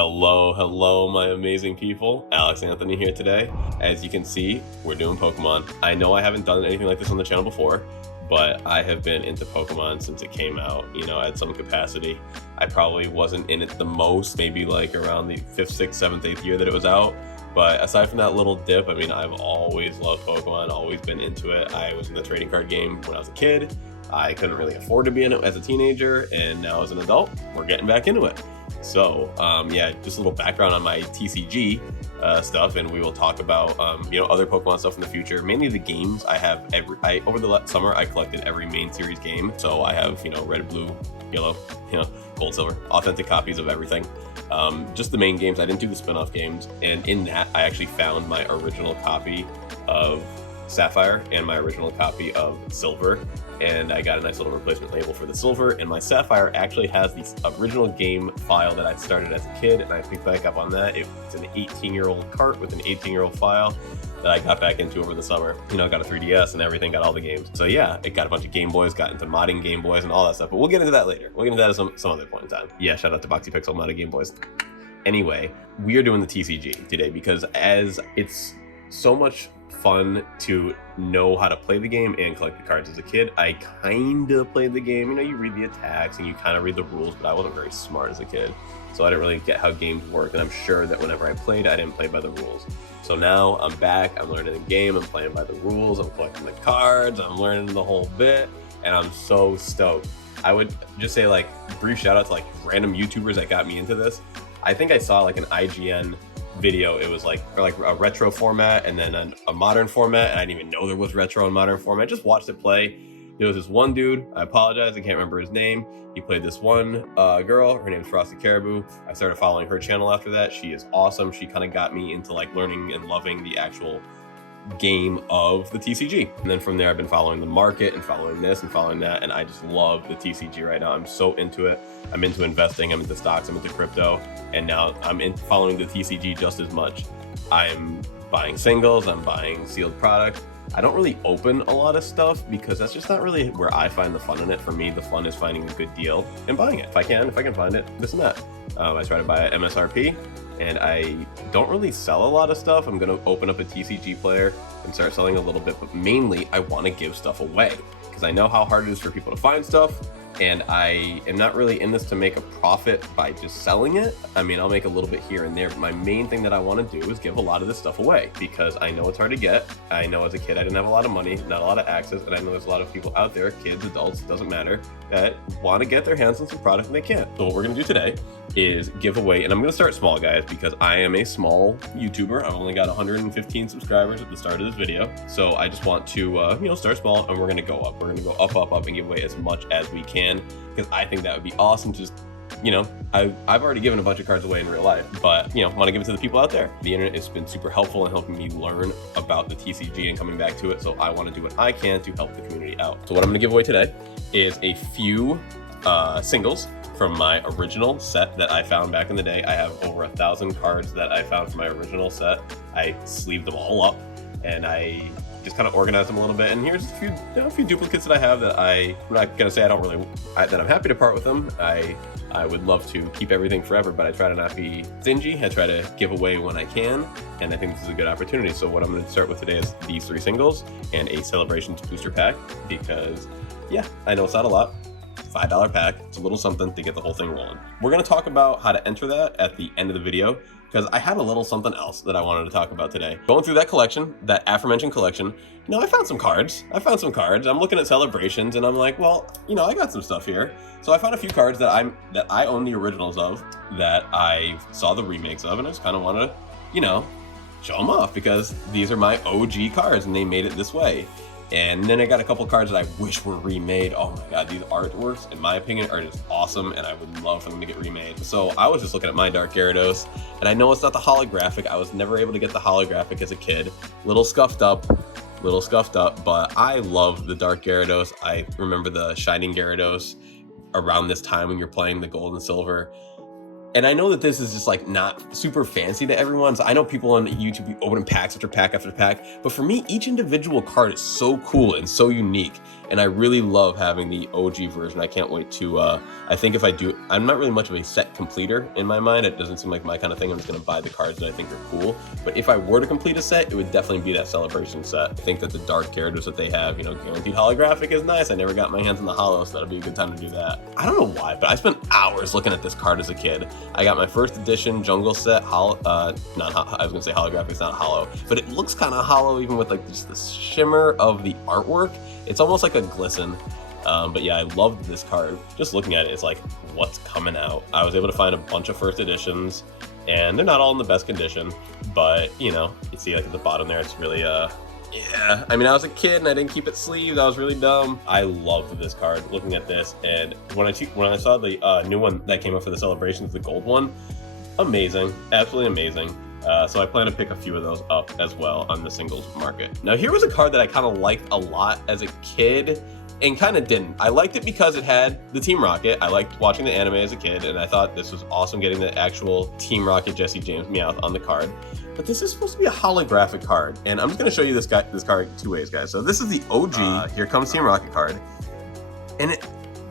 Hello, my amazing people. Alex Anthony here today. As you can see, we're doing Pokemon. I know I haven't done anything like this on the channel before, but I have been into Pokemon since it came out, at some capacity. I probably wasn't in it the most, maybe like around the 5th, 6th, 7th, 8th year that it was out. But aside from that little dip, I've always loved Pokemon, always been into it. I was in the trading card game when I was a kid. I couldn't really afford to be in it as a teenager, and now as an adult, we're getting back into it. So just a little background on my TCG stuff, and we will talk about other Pokemon stuff in the future. Mainly the games. Over the summer I collected every main series game, so I have red, blue, yellow, gold, silver, authentic copies of everything. Just the main games. I didn't do the spin-off games, and in that I actually found my original copy of Sapphire and my original copy of Silver, and I got a nice little replacement label for the Silver. And my Sapphire actually has the original game file that I started as a kid, and I picked back up on that. It's an 18-year-old cart with an 18-year-old file that I got back into over the summer. Got a 3DS and everything, got all the games. So yeah, it got a bunch of Game Boys, got into modding Game Boys and all that stuff, but we'll get into that later. We'll get into that at some other point in time. Yeah, shout out to Boxy Pixel modded Game Boys. Anyway, we are doing the TCG today because as it's so much fun to know how to play the game and collect the cards. As a kid, I kind of played the game. You read the attacks and you kind of read the rules, but I wasn't very smart as a kid, so I didn't really get how games work. And I'm sure that whenever I played, I didn't play by the rules. So now I'm back, I'm learning the game, I'm playing by the rules, I'm collecting the cards, I'm learning the whole bit, and I'm so stoked. I would just say, brief shout out to random YouTubers that got me into this. I think I saw an IGN video. It was like a retro format and then a modern format, and I didn't even know there was retro and modern format. I just watched it play. There was this one dude, I apologize, I can't remember his name. He played this one girl, her name's Frosty Caribou. I started following her channel after that. She is awesome. She kind of got me into learning and loving the actual game of the TCG. And then from there, I've been following the market and following this and following that, and I just love the TCG right now. I'm so into it. I'm into investing, I'm into stocks, I'm into crypto, and now I'm following the TCG just as much. I'm buying singles, I'm buying sealed product. I don't really open a lot of stuff because that's just not really where I find the fun in it. For me, the fun is finding a good deal and buying it. If I can find it, this and that. I try to buy at MSRP, and I don't really sell a lot of stuff. I'm going to open up a TCG player and start selling a little bit, but mainly I want to give stuff away because I know how hard it is for people to find stuff, and I am not really in this to make a profit by just selling it. I'll make a little bit here and there, but my main thing that I want to do is give a lot of this stuff away because I know it's hard to get. I know as a kid I didn't have a lot of money, not a lot of access, and I know there's a lot of people out there, kids, adults, doesn't matter, that want to get their hands on some product and they can't. So what we're going to do today is give away, and I'm going to start small, guys, because I am a small YouTuber. I've only got 115 subscribers at the start of this video, so I just want to start small, and we're going to go up. We're going to go up and give away as much as we can, because I think that would be awesome to just, I've already given a bunch of cards away in real life, but want to give it to the people out there. The internet has been super helpful in helping me learn about the TCG and coming back to it, so I want to do what I can to help the community out. So what I'm going to give away today is a few singles from my original set that I found back in the day. I have over 1,000 cards that I found from my original set. I sleeved them all up, and I just kind of organized them a little bit. And here's a few duplicates that I have that I'm not gonna say that I'm happy to part with them. I would love to keep everything forever, but I try to not be stingy. I try to give away when I can, and I think this is a good opportunity. So what I'm going to start with today is these 3 singles and a Celebrations booster pack, because I know it's not a lot. $5 pack, it's a little something to get the whole thing rolling. We're going to talk about how to enter that at the end of the video, because I had a little something else that I wanted to talk about today. Going through that collection, that aforementioned collection, I found some cards. I'm looking at Celebrations, and I'm like, well, I got some stuff here. So I found a few cards that I own the originals of, that I saw the remakes of, and I just kind of want to, show them off, because these are my OG cards, and they made it this way. And then I got a couple cards that I wish were remade. Oh my god, these artworks, in my opinion, are just awesome, and I would love for them to get remade. So I was just looking at my Dark Gyarados, and I know it's not the holographic. I was never able to get the holographic as a kid. Little scuffed up, but I love the Dark Gyarados. I remember the Shining Gyarados around this time when you're playing the Gold and Silver. And I know that this is just like not super fancy to everyone. So I know people on YouTube opening packs after pack after pack, but for me, each individual card is so cool and so unique. And I really love having the OG version. I can't wait to, I think if I do, I'm not really much of a set completer in my mind. It doesn't seem like my kind of thing. I'm just gonna buy the cards that I think are cool. But if I were to complete a set, it would definitely be that Celebration set. I think that the dark characters that they have, you know, guaranteed holographic is nice. I never got my hands on the holo, so that'll be a good time to do that. I don't know why, but I spent hours looking at this card as a kid. I got my first edition jungle set, I was gonna say holographic, it's not hollow, but it looks kind of hollow even with like just the shimmer of the artwork. It's almost like a glisten. But yeah, I loved this card. Just looking at it, it's like, what's coming out? I was able to find a bunch of first editions, and they're not all in the best condition, but you know, you see like at the bottom there, it's really, yeah, I mean, I was a kid and I didn't keep it sleeved. I was really dumb. I loved this card, looking at this, and when I saw the new one that came up for the celebrations, the gold one, amazing, absolutely amazing. So I plan to pick a few of those up as well on the singles market. Now here was a card that I kind of liked a lot as a kid and kind of didn't. I liked it because it had the Team Rocket. I liked watching the anime as a kid, and I thought this was awesome getting the actual Team Rocket Jesse James Meowth on the card. But this is supposed to be a holographic card, and I'm just going to show you this card two ways, guys. So this is the OG Here Comes Team Rocket card, and it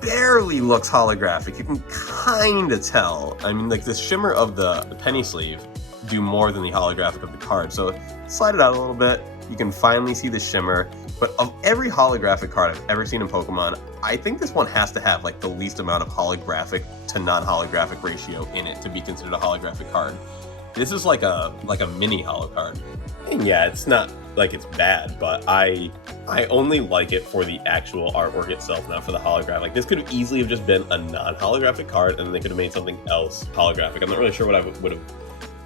barely looks holographic. You can kind of tell. I mean, like the shimmer of the penny sleeve do more than the holographic of the card. So slide it out a little bit, you can finally see the shimmer. But of every holographic card I've ever seen in Pokemon, I think this one has to have like the least amount of holographic to non-holographic ratio in it to be considered a holographic card. This is like a mini holo card. And yeah, it's not like it's bad, but I only like it for the actual artwork itself, not for the holographic. Like this could have easily have just been a non-holographic card, and then they could have made something else holographic. I'm not really sure what I would have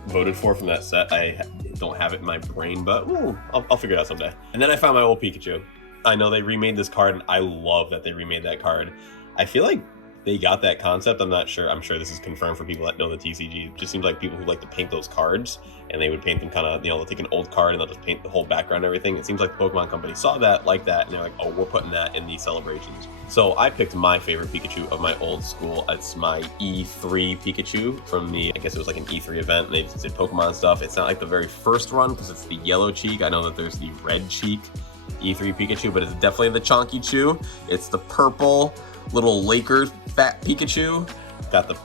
voted for from that set. I don't have it in my brain, but I'll figure it out someday. And then I found my old Pikachu. I know they remade this card, and I love that they remade that card. I feel like they got that concept. I'm not sure. I'm sure this is confirmed for people that know the TCG. It just seems like people who like to paint those cards, and they would paint them kind of, you know, they'll take an old card and they'll just paint the whole background and everything. It seems like the Pokemon company saw that, like that, and they're like, oh, we're putting that in these celebrations. So I picked my favorite Pikachu of my old school. It's my E3 Pikachu from the, I guess it was like an E3 event, and they did Pokemon stuff. It's not like the very first run because it's the yellow cheek. I know that there's the red cheek E3 Pikachu, but it's definitely the Chonky Chew. It's the purple little Lakers fat Pikachu. Got the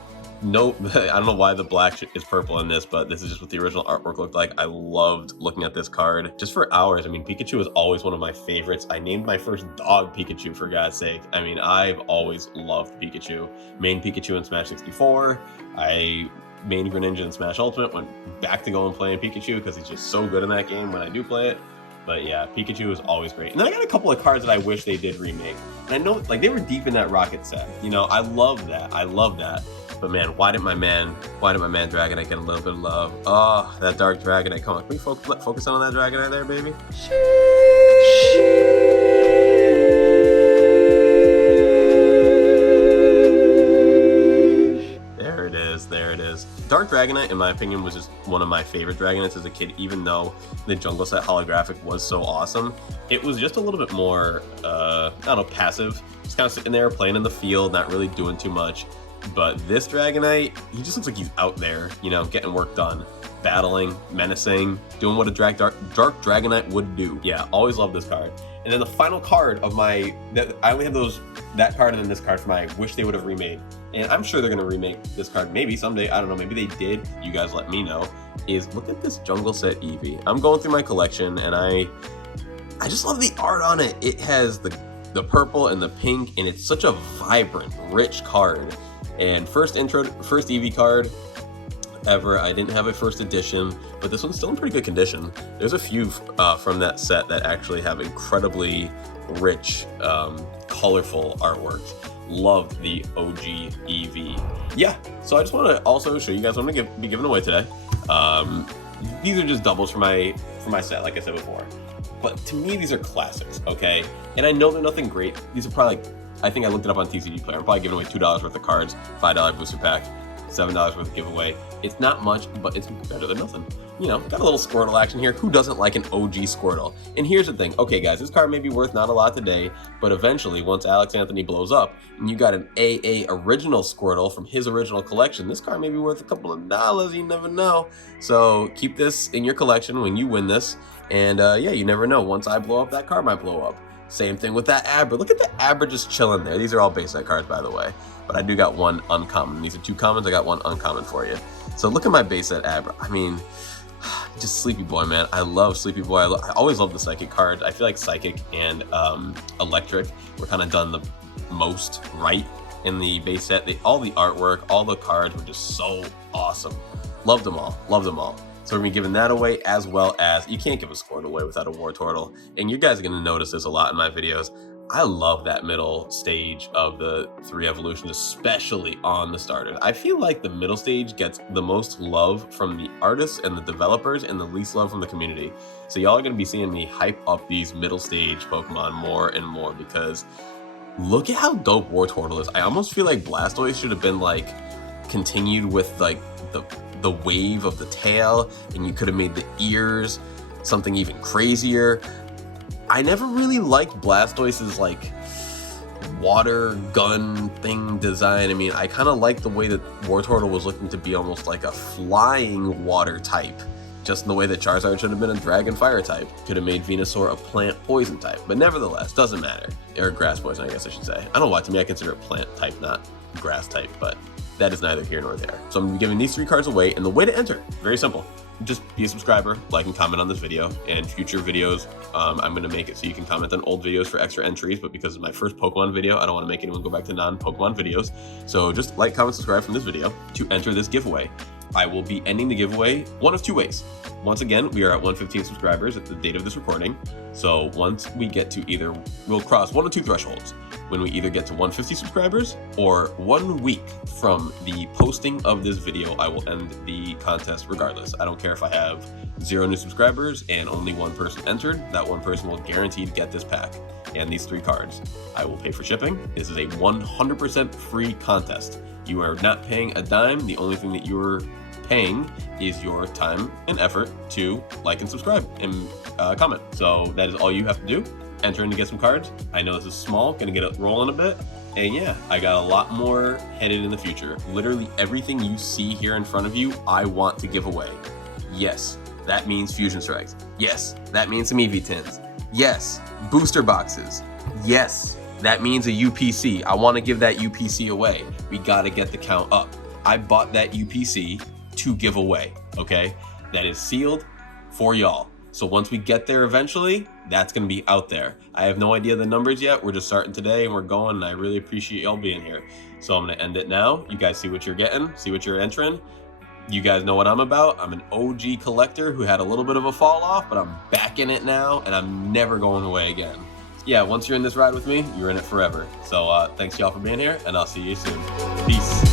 no, I don't know why the black is purple in this, but this is just what the original artwork looked like. I loved looking at this card just for hours. I mean, Pikachu was always one of my favorites. I named my first dog Pikachu, for God's sake. I mean, I've always loved Pikachu. Main Pikachu in Smash 64. I main Greninja in Smash Ultimate. Went back to going playing Pikachu because he's just so good in that game when I do play it. But yeah, Pikachu is always great. And then I got a couple of cards that I wish they did remake. And I know, like, they were deep in that Rocket set. You know, I love that. I love that. But man, why didn't my man Dragonite get a little bit of love? Oh, that Dark Dragonite. Come on, can we focus on that Dragonite there, baby? There it is. Dark Dragonite, in my opinion, was just one of my favorite Dragonites as a kid, even though the Jungle Set holographic was so awesome. It was just a little bit more, I don't know, passive. Just kind of sitting there, playing in the field, not really doing too much. But this Dragonite, he just looks like he's out there, you know, getting work done. Battling, menacing, doing what a Dark Dragonite would do. Yeah, always loved this card. And then the final card of I only have that card and then this card for my wish they would have remade. And I'm sure they're going to remake this card maybe someday. I don't know. Maybe they did. You guys let me know. Is look at this Jungle Set Eevee. I'm going through my collection and I just love the art on it. It has the purple and the pink, and it's such a vibrant, rich card. And first Eevee card ever. I didn't have a first edition, but this one's still in pretty good condition. There's a few from that set that actually have incredibly rich, colorful artworks. Loved the OG Eevee. Yeah, so I just want to also show you guys what I'm going to be giving away today. These are just doubles for my set, like I said before. But to me, these are classics, okay? And I know they're nothing great. These are probably, I think I looked it up on TCG Player. I'm probably giving away $2 worth of cards, $5 booster pack. $7 worth of giveaway. It's not much, but it's better than nothing. You know, got a little Squirtle action here. Who doesn't like an OG Squirtle? And here's the thing. Okay, guys, this card may be worth not a lot today, but eventually, once Alex Anthony blows up, and you got an AA original Squirtle from his original collection, this card may be worth a couple of dollars. You never know. So keep this in your collection when you win this. And yeah, you never know. Once I blow up, that card might blow up. Same thing with that Abra. Look at the Abra just chilling there. These are all base set cards, by the way. But I do got one uncommon. These are 2 commons. I got 1 uncommon for you. So look at my base set Abra. I mean, just Sleepy Boy, man. I love Sleepy Boy. I always love the Psychic cards. I feel like Psychic and Electric were kind of done the most right in the base set. All the artwork, all the cards were just so awesome. Loved them all. Loved them all. So we're going to be giving that away, as well as you can't give a Squirtle away without a Wartortle. And you guys are going to notice this a lot in my videos. I love that middle stage of the 3 evolutions, especially on the starters. I feel like the middle stage gets the most love from the artists and the developers and the least love from the community. So y'all are going to be seeing me hype up these middle stage Pokemon more and more, because look at how dope Wartortle is. I almost feel like Blastoise should have been like continued with like the wave of the tail, and you could have made the ears something even crazier. I never really liked Blastoise's like water gun thing design. I mean, I kind of like the way that Wartortle was looking to be almost like a flying water type, just in the way that Charizard should have been a dragon fire type. Could have made Venusaur a plant poison type, but nevertheless, doesn't matter. Or grass poison, I guess I should say. I don't know why, to me I consider it plant type, not grass type, but that is neither here nor there. So I'm gonna be giving these 3 cards away, and the way to enter, very simple. Just be a subscriber, like and comment on this video, and future videos, I'm gonna make it so you can comment on old videos for extra entries, but because it's my first Pokemon video, I don't wanna make anyone go back to non-Pokemon videos. So just like, comment, subscribe from this video to enter this giveaway. I will be ending the giveaway one of 2 ways. Once again, we are at 115 subscribers at the date of this recording. So once we get to either, we'll cross 1 of 2 thresholds. When we either get to 150 subscribers, or 1 week from the posting of this video, I will end the contest regardless. I don't care if I have 0 new subscribers and only 1 person entered. That 1 person will guaranteed get this pack and these 3 cards. I will pay for shipping. This is a 100% free contest. You are not paying a dime. The only thing that you're paying is your time and effort to like and subscribe and comment. So that is all you have to do. Enter in to get some cards. I know this is small, gonna get it rolling a bit. And yeah, I got a lot more headed in the future. Literally everything you see here in front of you, I want to give away. Yes, that means Fusion Strikes. Yes, that means some EV Tins. Yes, booster boxes. Yes, that means a UPC. I want to give that UPC away. We gotta get the count up. I bought that UPC to give away, okay? That is sealed for y'all. So once we get there eventually, that's gonna be out there. I have no idea the numbers yet. We're just starting today and we're going, and I really appreciate y'all being here. So I'm gonna end it now. You guys see what you're getting, see what you're entering. You guys know what I'm about. I'm an OG collector who had a little bit of a fall off, but I'm back in it now, and I'm never going away again. Yeah, once you're in this ride with me, you're in it forever. So thanks y'all for being here, and I'll see you soon. Peace.